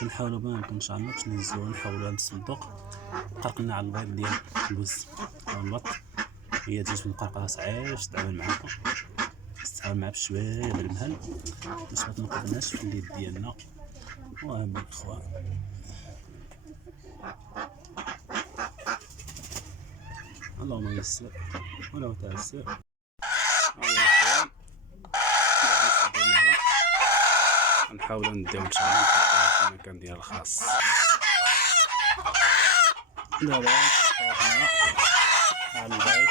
كنحاولوا بها ان شاء الله باش نهزوها نحولوها عند الصندوق. قرقلنا على البيض ديال الوز او البط. هي تجي مقرقله صعيب تتعامل معاها، تتعامل معها بشويه ديال المهل باش ما تنقبناش في اليد ديالنا. المهم الاخوان اللهم يسر ولا تعسر. هاهي الاخوان نحاولوا نديو ان شاء الله في المكان ديالها الخاص. دابا نحطوها على البيض،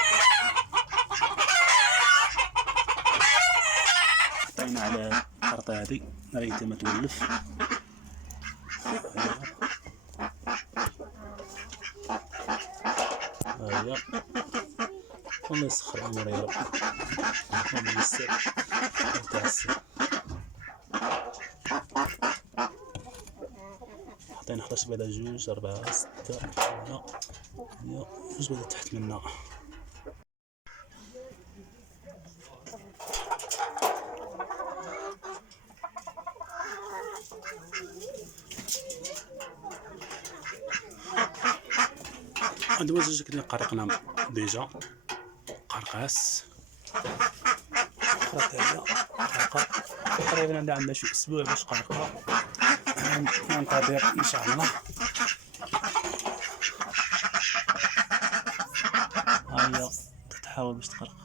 حطينا على الخرطة هادي ريتها ما تولف. هاهي الله يسخر الامور يا رب. اللهم يسر وتعسر. حطينا 11 بيضة، 2 4 6 8 جوج بيضات تحت منا. هادو جوج كنا قرقنا ديجا قرقاس. اخرى هي قرقة تقريبا عندها شي اسبوع باش قرقة. ننتظر ان شاء الله. هاهي تحاول باش تقرق.